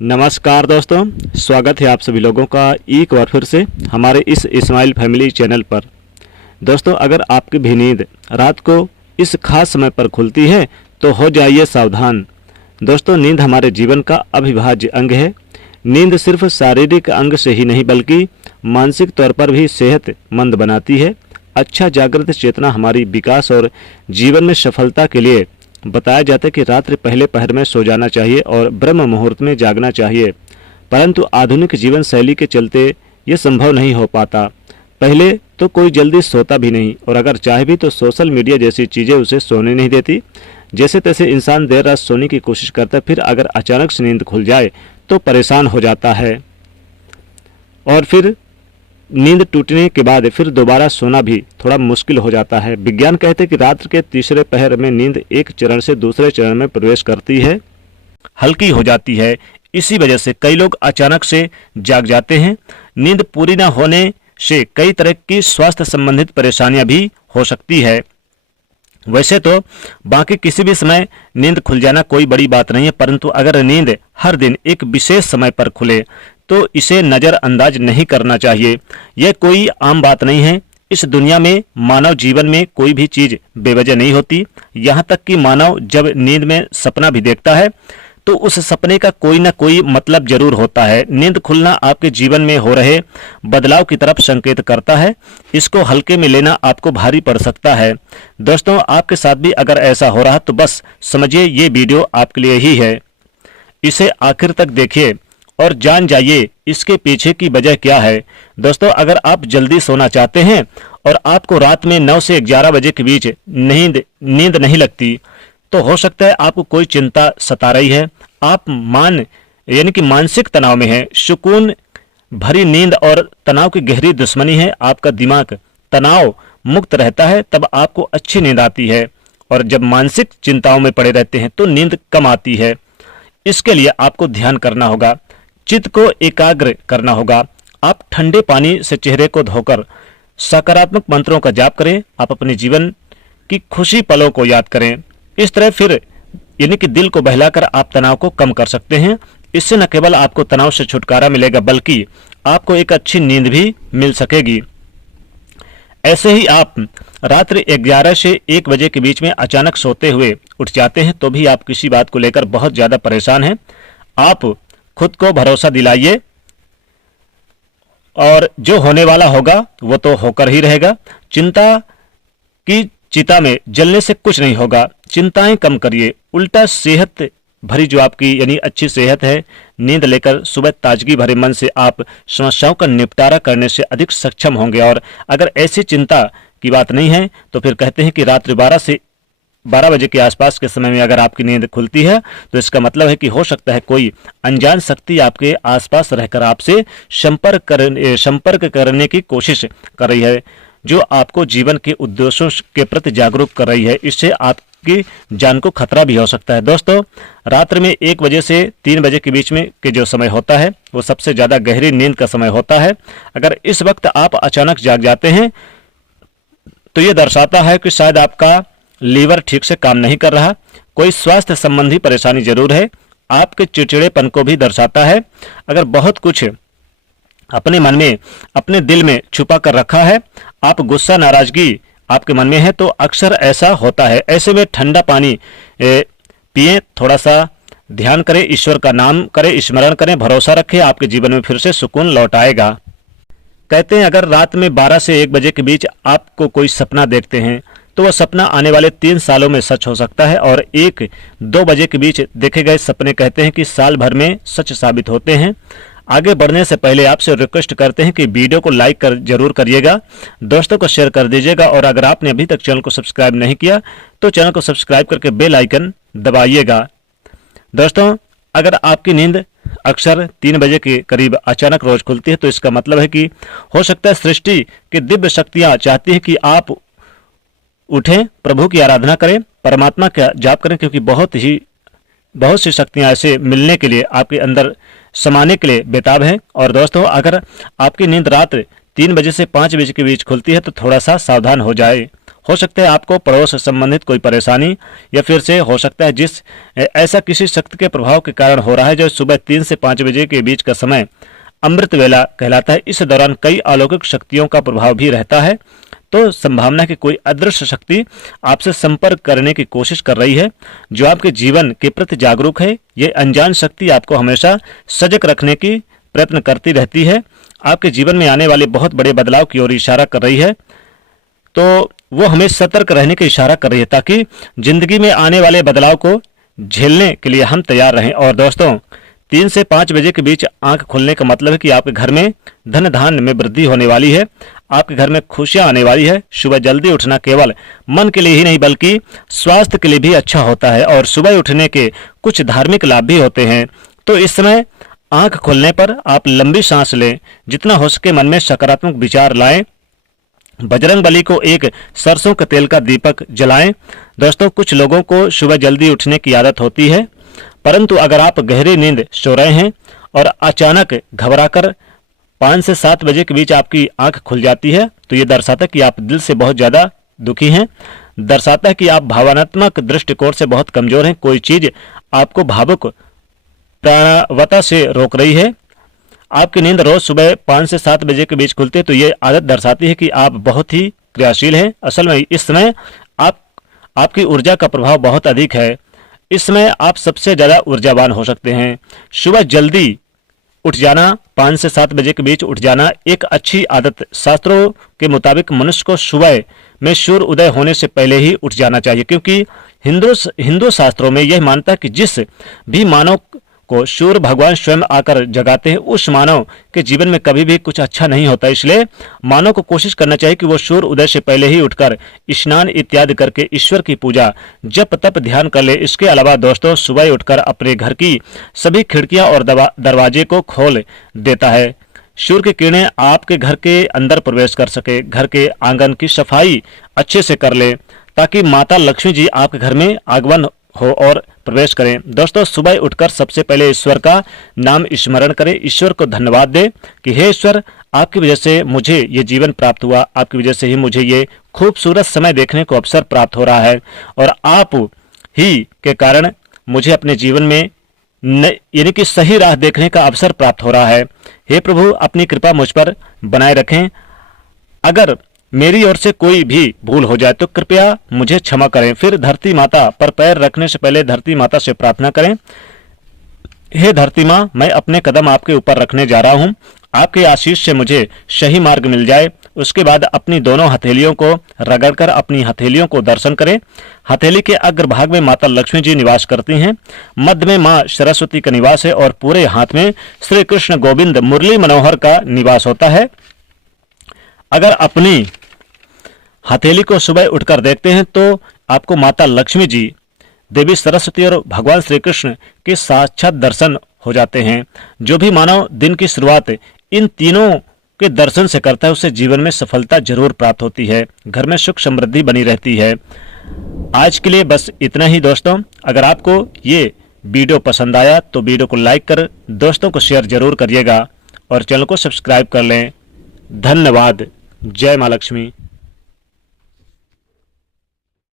नमस्कार दोस्तों, स्वागत है आप सभी लोगों का एक बार फिर से हमारे इस इस्माइल फैमिली चैनल पर। दोस्तों, अगर आपकी भी नींद रात को इस खास समय पर खुलती है तो हो जाइए सावधान। दोस्तों, नींद हमारे जीवन का अविभाज्य अंग है। नींद सिर्फ शारीरिक अंग से ही नहीं बल्कि मानसिक तौर पर भी सेहतमंद बनाती है। अच्छा जागृत चेतना हमारी विकास और जीवन में सफलता के लिए बताया जाता है कि रात्रि पहले पहर में सो जाना चाहिए और ब्रह्म मुहूर्त में जागना चाहिए, परंतु आधुनिक जीवन शैली के चलते ये संभव नहीं हो पाता। पहले तो कोई जल्दी सोता भी नहीं और अगर चाहे भी तो सोशल मीडिया जैसी चीज़ें उसे सोने नहीं देती। जैसे तैसे इंसान देर रात सोने की कोशिश करता है, फिर अगर अचानक से नींद खुल जाए तो परेशान हो जाता है और फिर नींद टूटने के बाद फिर दोबारा सोना भी थोड़ा मुश्किल हो जाता है। विज्ञान कहते हैं कि रात्र के तीसरे पहर में नींद एक चरण से दूसरे चरण में प्रवेश करती है, हल्की हो जाती है। इसी वजह से कई लोग अचानक से जाग जाते हैं। नींद पूरी न होने से कई तरह की स्वास्थ्य संबंधित परेशानियां भी हो सकती है। वैसे तो बाकी किसी भी समय नींद खुल जाना कोई बड़ी बात नहीं है, परंतु अगर नींद हर दिन एक विशेष समय पर खुले तो इसे नज़रअंदाज नहीं करना चाहिए। यह कोई आम बात नहीं है। इस दुनिया में मानव जीवन में कोई भी चीज़ बेवजह नहीं होती। यहाँ तक कि मानव जब नींद में सपना भी देखता है तो उस सपने का कोई ना कोई मतलब जरूर होता है। नींद खुलना आपके जीवन में हो रहे बदलाव की तरफ संकेत करता है। इसको हल्के में लेना आपको भारी पड़ सकता है। दोस्तों, आपके साथ भी अगर ऐसा हो रहा तो बस समझिए ये वीडियो आपके लिए ही है। इसे आखिर तक देखिए और जान जाइए इसके पीछे की वजह क्या है। दोस्तों, अगर आप जल्दी सोना चाहते हैं और आपको रात में 9 से 11 बजे के बीच नींद नहीं लगती तो हो सकता है आपको कोई चिंता सता रही है। आप यानी कि मानसिक तनाव में है। सुकून भरी नींद और तनाव की गहरी दुश्मनी है। आपका दिमाग तनाव मुक्त रहता है तब आपको अच्छी नींद आती है, और जब मानसिक चिंताओं में पड़े रहते हैं तो नींद कम आती है। इसके लिए आपको ध्यान करना होगा, चित्त को एकाग्र करना होगा। आप ठंडे पानी से चेहरे को धोकर सकारात्मक मंत्रों का जाप करें। आप अपने जीवन की खुशी पलों को याद करें। इस तरह फिर यानी कि दिल को बहलाकर आप तनाव को कम कर सकते हैं। इससे न केवल आपको तनाव से छुटकारा मिलेगा बल्कि आपको एक अच्छी नींद भी मिल सकेगी। ऐसे ही आप रात्रि 11 से 1 बजे के बीच में अचानक सोते हुए उठ जाते हैं तो भी आप किसी बात को लेकर बहुत ज़्यादा परेशान हैं। आप खुद को भरोसा दिलाइए और जो होने वाला होगा वो तो होकर ही रहेगा। चिंता की चिता में जलने से कुछ नहीं होगा। चिंताएं कम करिए। उल्टा सेहत भरी जो आपकी यानी अच्छी सेहत है, नींद लेकर सुबह ताजगी भरे मन से आप समस्याओं का निपटारा करने से अधिक सक्षम होंगे। और अगर ऐसी चिंता की बात नहीं है तो फिर कहते हैं कि रात्रि 12 से 12 बजे के आसपास के समय में अगर आपकी नींद खुलती है तो इसका मतलब है कि हो सकता है कोई अनजान शक्ति आपके आसपास रहकर आपसे संपर्क करने की कोशिश कर रही है, जो आपको जीवन के उद्देश्यों के प्रति जागरूक कर रही है। इससे आपकी जान को खतरा भी हो सकता है। दोस्तों, रात्रि में 1 बजे से 3 बजे के बीच में के जो समय होता है वो सबसे ज़्यादा गहरी नींद का समय होता है। अगर इस वक्त आप अचानक जाग जाते हैं तो ये दर्शाता है कि शायद आपका लीवर ठीक से काम नहीं कर रहा, कोई स्वास्थ्य संबंधी परेशानी जरूर है। आपके चिड़चिड़ेपन को भी दर्शाता है। अगर बहुत कुछ अपने मन में अपने दिल में छुपा कर रखा है, आप गुस्सा नाराजगी आपके मन में है तो अक्सर ऐसा होता है। ऐसे में ठंडा पानी पिएं, थोड़ा सा ध्यान करें, ईश्वर का नाम करें, स्मरण करें, भरोसा रखें, आपके जीवन में फिर से सुकून लौट आएगा। कहते हैं अगर रात में 12 से 1 बजे के बीच आपको कोई सपना देखते हैं तो वह सपना आने वाले 3 सालों में सच हो सकता है, और 1-2 बजे के बीच देखे गए सपने कहते हैं कि साल भर में सच साबित होते हैं। आगे बढ़ने से पहले आपसे रिक्वेस्ट करते हैं कि वीडियो को लाइक जरूर करिएगा, दोस्तों को शेयर कर दीजिएगा, और अगर आपने अभी तक चैनल को सब्सक्राइब नहीं किया तो चैनल को सब्सक्राइब करके बेल आइकन दबाइएगा। दोस्तों, अगर आपकी नींद अक्सर 3 बजे के करीब अचानक रोज खुलती है तो इसका मतलब है कि हो सकता है सृष्टि की दिव्य शक्तियां चाहती है कि आप उठें, प्रभु की आराधना करें, परमात्मा का जाप करें, क्योंकि बहुत सी शक्तियां ऐसे मिलने के लिए आपके अंदर समाने के लिए बेताब हैं। और दोस्तों, अगर आपकी नींद रात 3 बजे से 5 बजे के बीच खुलती है तो थोड़ा सा सावधान हो हो सकता है आपको पड़ोस से संबंधित कोई परेशानी, या फिर से हो सकता है जिस ऐसा किसी शक्ति के प्रभाव के कारण हो रहा है जो सुबह 3 से 5 बजे के बीच का समय अमृत वेला कहलाता है। इस दौरान कई अलौकिक शक्तियों का प्रभाव भी रहता है। तो संभावना है कि कोई अदृश्य शक्ति आपसे संपर्क करने की कोशिश कर रही है, जो आपके जीवन के प्रति जागरूक है। ये अनजान शक्ति आपको हमेशा सजग रखने की प्रयत्न करती रहती है, आपके जीवन में आने वाले बहुत बड़े बदलाव की ओर इशारा कर रही है। तो वो हमें सतर्क रहने का इशारा कर रही है, ताकि जिंदगी में आने वाले बदलाव को झेलने के लिए हम तैयार रहें। और दोस्तों, 3 से 5 बजे के बीच आंख खुलने का मतलब है कि आपके घर में धन धान्य में वृद्धि होने वाली है, आपके घर में खुशियां आने वाली है। सुबह जल्दी उठना केवल मन के लिए ही नहीं बल्कि स्वास्थ्य के लिए भी अच्छा होता है, और सुबह उठने के कुछ धार्मिक लाभ भी होते हैं। तो इस समय आंख खुलने पर आप लंबी सांस लें, जितना हो सके मन में सकारात्मक विचार लाएं, बजरंग बली को एक सरसों के तेल का दीपक जलाएं। दोस्तों, कुछ लोगों को सुबह जल्दी उठने की आदत होती है, परंतु अगर आप गहरी नींद सो रहे हैं और अचानक घबराकर 5 से 7 बजे के बीच आपकी आंख खुल जाती है, तो ये दर्शाता है कि आप दिल से बहुत ज़्यादा दुखी हैं, दर्शाता है कि आप भावनात्मक दृष्टिकोण से बहुत कमज़ोर हैं। कोई चीज़ आपको भावुक प्राणवता से रोक रही है। आपकी नींद रोज सुबह 5 से 7 बजे के बीच खुलती है, तो ये आदत दर्शाती है कि आप बहुत ही क्रियाशील हैं। असल में इस समय आपकी ऊर्जा का प्रभाव बहुत अधिक है। इस समय आप सबसे ज़्यादा ऊर्जावान हो सकते हैं। सुबह जल्दी उठ जाना, 5 से 7 बजे के बीच उठ जाना एक अच्छी आदत। शास्त्रों के मुताबिक मनुष्य को सुबह में सूर्य उदय होने से पहले ही उठ जाना चाहिए, क्योंकि हिंदू शास्त्रों में यह मानता है कि जिस भी मानव को सूर्य भगवान स्वयं आकर जगाते हैं, उस मानव के जीवन में कभी भी कुछ अच्छा नहीं होता। इसलिए मानव को कोशिश करना चाहिए कि वो सूर्य उदय से पहले ही उठकर स्नान इत्यादि करके ईश्वर की पूजा, जप तप ध्यान कर ले। इसके अलावा दोस्तों, सुबह उठकर अपने घर की सभी खिड़कियां और दरवाजे को खोल देता है। सूर्य की किरणें आपके घर के अंदर प्रवेश कर सके। घर के आंगन की सफाई अच्छे से कर ले, ताकि माता लक्ष्मी जी आपके घर में आगमन हो और प्रवेश करें। दोस्तों, सुबह उठकर सबसे पहले ईश्वर का नाम स्मरण करें, ईश्वर को धन्यवाद दें कि हे ईश्वर, आपकी वजह से मुझे ये जीवन प्राप्त हुआ, आपकी वजह से ही मुझे ये खूबसूरत समय देखने को अवसर प्राप्त हो रहा है, और आप ही के कारण मुझे अपने जीवन में यानी कि सही राह देखने का अवसर प्राप्त हो रहा है। हे प्रभु, अपनी कृपा मुझ पर बनाए रखें। अगर मेरी ओर से कोई भी भूल हो जाए तो कृपया मुझे क्षमा करें। फिर धरती माता पर पैर रखने से पहले धरती माता से प्रार्थना करें, हे धरती माँ, मैं अपने कदम आपके ऊपर रखने जा रहा हूँ, आपके आशीष से मुझे सही मार्ग मिल जाए। उसके बाद अपनी दोनों हथेलियों को रगड़कर अपनी हथेलियों को दर्शन करें। हथेली के अग्रभाग में माता लक्ष्मी जी निवास करती हैं, मध्य में माँ सरस्वती का निवास है, और पूरे हाथ में श्री कृष्ण गोविंद मुरली मनोहर का निवास होता है। अगर अपनी हथेली को सुबह उठकर देखते हैं तो आपको माता लक्ष्मी जी, देवी सरस्वती और भगवान श्री कृष्ण के साक्षात दर्शन हो जाते हैं। जो भी मानव दिन की शुरुआत इन तीनों के दर्शन से करता है, उसे जीवन में सफलता जरूर प्राप्त होती है, घर में सुख समृद्धि बनी रहती है। आज के लिए बस इतना ही दोस्तों। अगर आपको ये वीडियो पसंद आया तो वीडियो को लाइक कर दोस्तों को शेयर जरूर करिएगा, और चैनल को सब्सक्राइब कर लें। धन्यवाद। जय माँ लक्ष्मी।